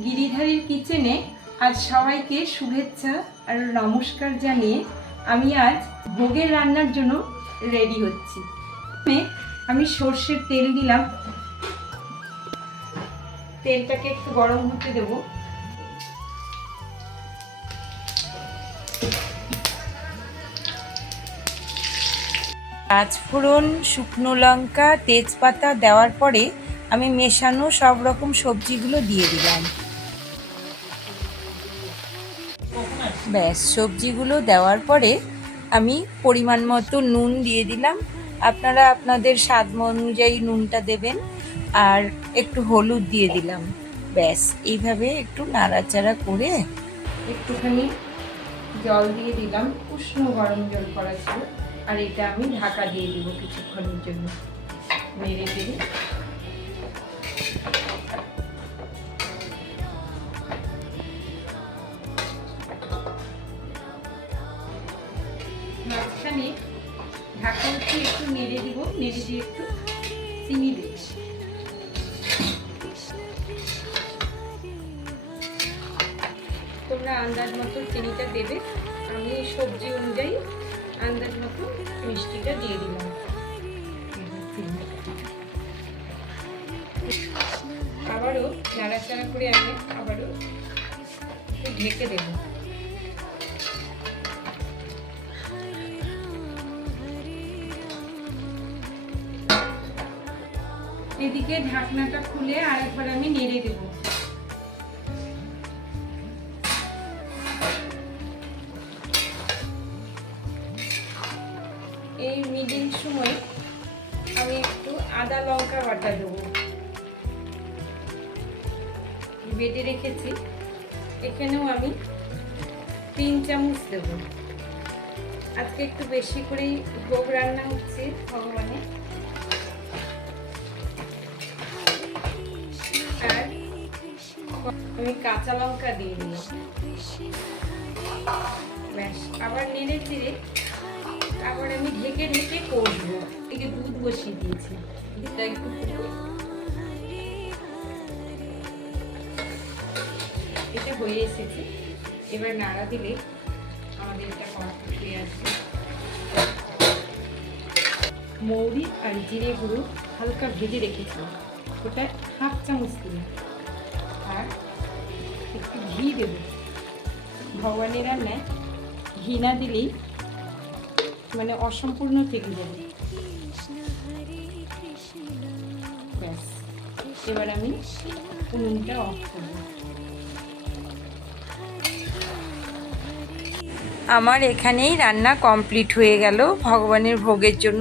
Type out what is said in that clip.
গিরিধারীর কিচেনে আজ সবাইকে শুভেচ্ছা আর নমস্কার জানিয়ে আমি আজ ভোগের রান্নার জন্য রেডি হচ্ছি। আমি সর্ষের তেল দিলাম, তেলটাকে একটু গরম হতে দেব। পাঁচফোড়ন, শুকনো লঙ্কা, তেজপাতা দেওয়ার পরে আমি মেশানো সব রকম সবজিগুলো দিয়ে দিলাম। ব্যাস, সবজিগুলো দেওয়ার পরে আমি পরিমাণ মতো নুন দিয়ে দিলাম। আপনারা আপনাদের স্বাদ অনুযায়ী নুনটা দেবেন, আর একটু হলুদ দিয়ে দিলাম। ব্যাস, এইভাবে একটু নাড়াচাড়া করে একটুখানি জল দিয়ে দিলাম, উষ্ণ গরম জল করা ছিল। আর এটা আমি ঢাকা দিয়ে দিব কিছুক্ষণের জন্য, নেড়ে দিয়ে। মাঝখানে ঢাকা উঠিয়ে একটু নেড়ে দিব, নেড়ে দিয়ে একটু চিনি দেব। তোমরা আন্দাজ মতো চিনিটা দেবে, আমি সবজি অনুযায়ী আন্দাজ মতো মিষ্টিটা দিয়ে দিলাম। আবারও নাড়াচাড়া করে আমি আবারও ঢেকে দেব। এদিকে ঢাকনাটা খুলে আরেকবার আমি নেড়ে দেব। এই মিডিল সময় আমি একটু আদা লঙ্কা বাটা দেবো, বেটে রেখেছি। এখানেও আমি 3 চামচ দেব। আজকে একটু বেশি করেই ভোগ রান্না হচ্ছে ভগবানের। আর আমি কাঁচা লঙ্কা দিয়ে দিলাম। ব্যাস, আবার নেড়ে চেড়ে আবার আমি ঢেকে ঢেকে কষবো। এদিকে দুধ বসিয়ে দিয়েছি, দুধটা একটু এটা হয়ে এসেছে। এবার নাড়া দিলে আমাদের এটা কমপ্লিট হয়ে আসবে। মৌরি আর জিরে গুঁড়ো হালকা ভেজে রেখেছিলাম, ওটা 1/2 চামচ দিলাম। আর একটু ঘি দেব। ভগবানের রান্নায় ঘি না দিলেই মানে অসম্পূর্ণ থেকে যাবে। ব্যাস, এবার আমি উনুনটা অফ করব। আমার এখানেই রান্না কমপ্লিট হয়ে গেল। ভগবানের ভোগের জন্য